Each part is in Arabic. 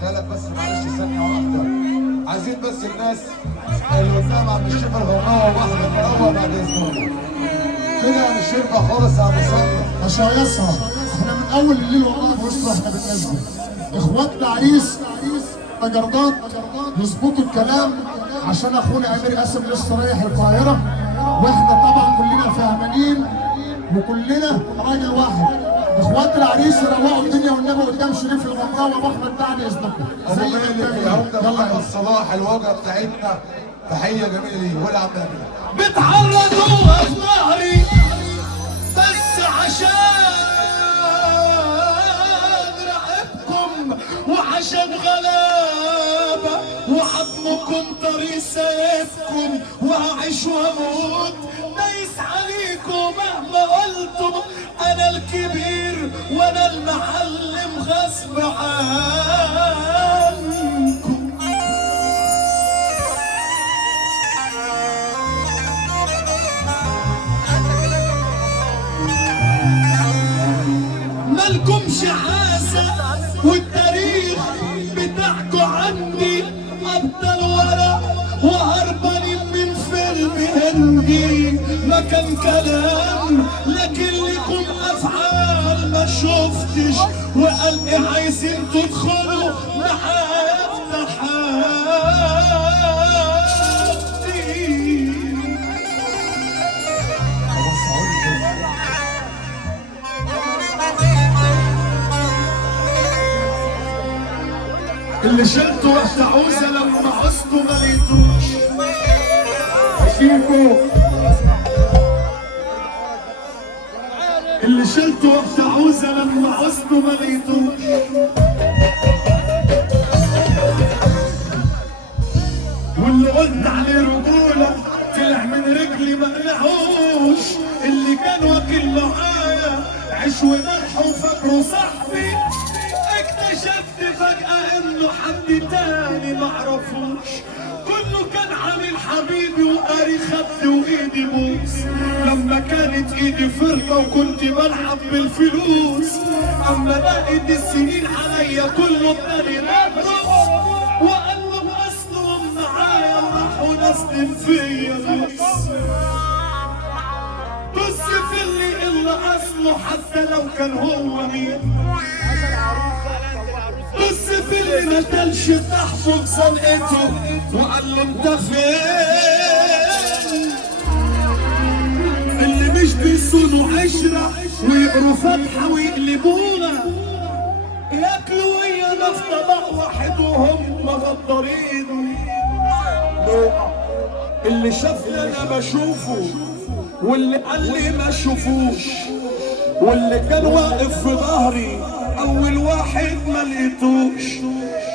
خيالك بس معلش ثانية واحدة. عايزين بس الناس اللي قدام عم الشيخ الغناوة واحدة الأول بعد إذنكم. كده مش ينفع خالص يا عم صالح. مش هيصعب، احنا من اول الليل والله في وسط احنا بننزل. اخواتنا عريس مجردات يظبطوا الكلام عشان اخونا امير قاسم لسه رايح القاهره، واحنا طبعا كلنا فاهمانين وكلنا راجل واحد. اخوات العريس يروقوا الدنيا والنبي قدام شريف الغناوه واحمد بعد اذنكم. أبو مالك يا عمدة محمد صلاح الواجهة بتاعتنا تحية جميلة ليه. ولا عم أمير بتعرضوا في ظهري بس عشان رقبكم وعشان غلابة وعظمكم طريق سيفكم، وهعيش واموت دايس عليكم مهما قلتم. انا الكبير وانا المعلم غصب عنكم. مالكمش حاسة والتاريخ بتاعكوا عندي ابطال ورا وهربانين من فيلم هندي. ما كان كلام لكن لكم افعال ما شفتش، وقلبي عايزين تدخلوا معايا افتح اللي شلته وقت عوزة لما عوزته ما لقيتوش. اشيكو اللي شلته وقت عوزة لما عوزته ما لقيتوش. واللي قلت عليه رجولة طلع من رجلي ما قلعوش. اللي كان واكل معايا عيش وملح وفاكره صاحبي، اكتشفت فجأة انه حد تاني معرفوش. كله كان عامل حبيبي وقاري خدي وايدي بوس، لما كانت ايدي فرقة وكنت بلعب بالفلوس. اما بقت السنين عليا كله اداني نبرس، وقلب اصلهم معايا راحوا نازلين فيا بص. بص في اللي اصله حتى لو كان هو مين. بص في اللي ما كانش صاحبه بصنقته وقال له انت فين. اللي مش بيصونوا عشرة ويقروا فاتحة ويقلبوها، ياكلوا ويانا في طبق واحد وهم غدارين. اللي شافني انا بشوفه واللي قال لي ما شوفوش، واللي كان واقف في ظهري اول واحد ما لقيتوش،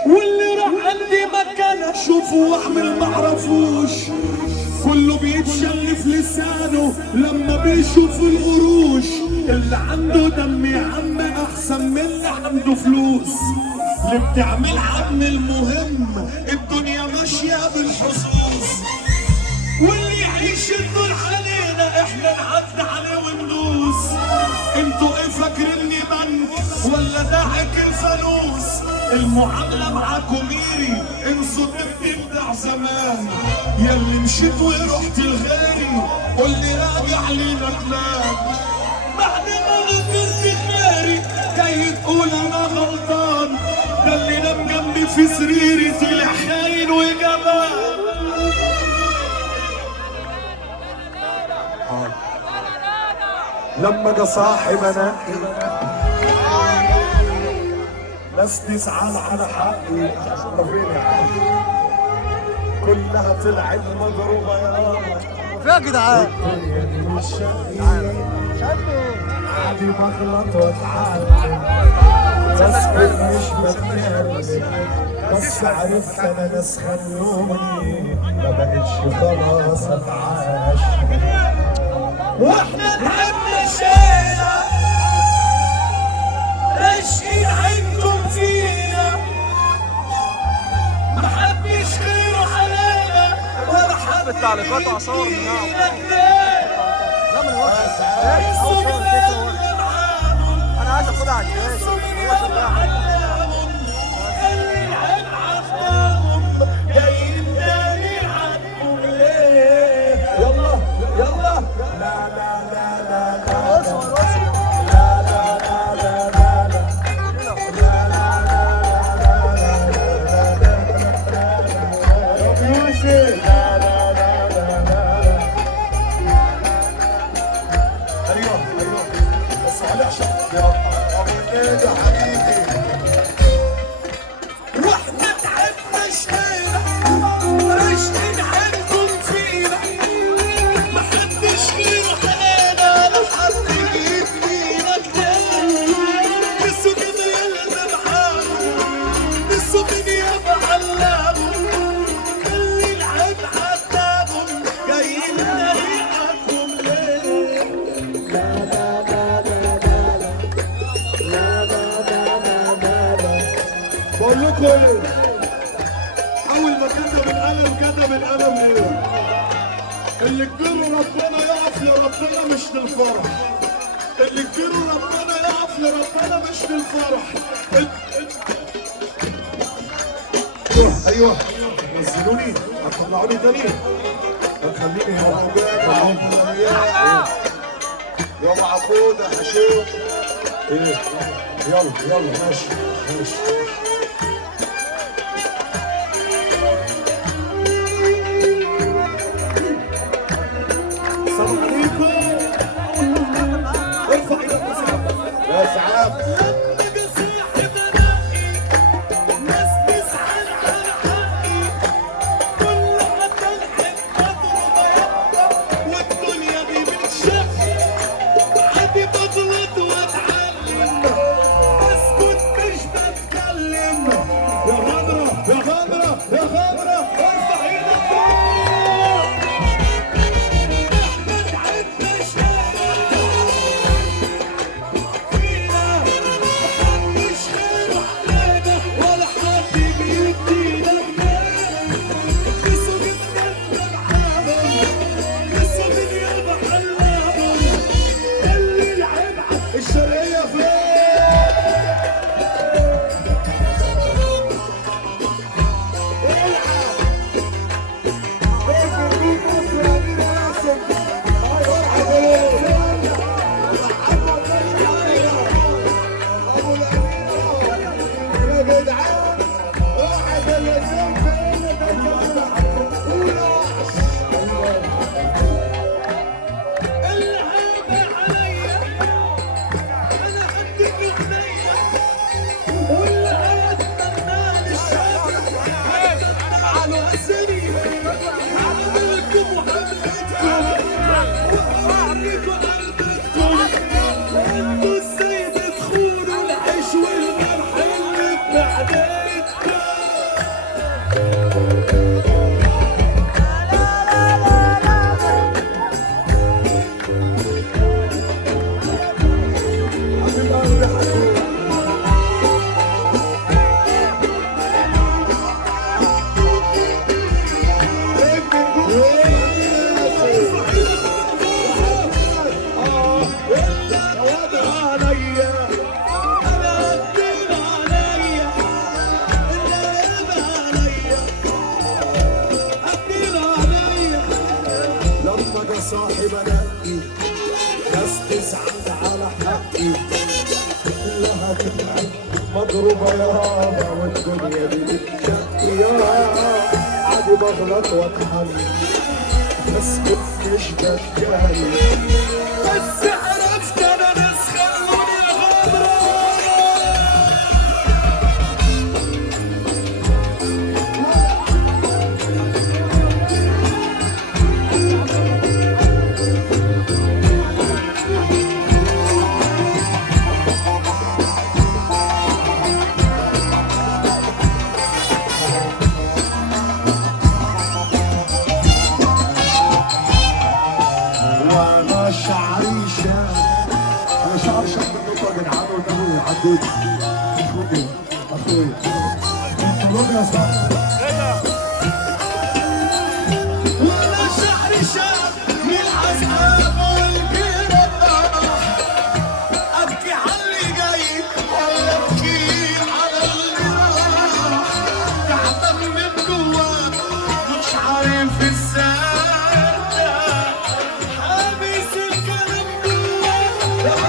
واللي راح عندي مكان اشوفه واعمل معرفوش. كله بيتشل في لسانه لما بيشوف القروش. اللي عنده دم يا عم احسن من اللي عنده فلوس. اللي بتعمل عم المهم الدنيا ماشيه بالحظوظ، واللي يعيش الدور علينا احنا نعدي عليه وندوس. انتوا ايه فاكريني بنك ولا داعك الفانوس؟ المعاملة معاكم ميري انسوا بتبدع زمان. ياللي مشيت ورحت لغيري قول لي راجع لينا كلام. بعد ما غفرت خيري جاي تقول انا غلطان، ده اللي نام جنبي في سريري طلع خاين وجبان. لما جا صاحب انا ناس تزعل على حقي كلها طلعت مضروبه يا فين يا جدعان؟ الدنيا دي مش شقيه عادي بغلط واتعلم، بسكت مش بتكلم، بس عرفت انا ناس خلوني ما بقتش خلاص اتعاش. واحنا نحب نشينا راشقين عينكم فينا، محدش خيره علينا ولا حد التعليقات وعصور منها لا من وقت انا عايز اخدها على الجهاز. بقول لكم ايه؟ اول ما كتب القلم ايه؟ اللي كبيره ربنا يقف لربنا مش للفرح. اللي كبيره ربنا يقف لربنا مش للفرح. ايوه نزلوني هتطلعوني تاني هتخليني هنا يوم عقود هشوف. ايه يلا ماشي السلام عليكم. ارفع ايدك يا سعاد صاحب نقي ناس تسعد على حقي كلها تتعب مضروبة يابا والدنيا دي بتشق يابا عادي بغلط واتحل بس كنت مش بتجاهل بس عرفت انا ناس خلوني غدرة عديت اخوي وانا شعري شاب من عذاب والقرب ابكي على اللي جاي ولا ابكي على اللي راح تعبان من جوا مش عارف ازاي حابس يا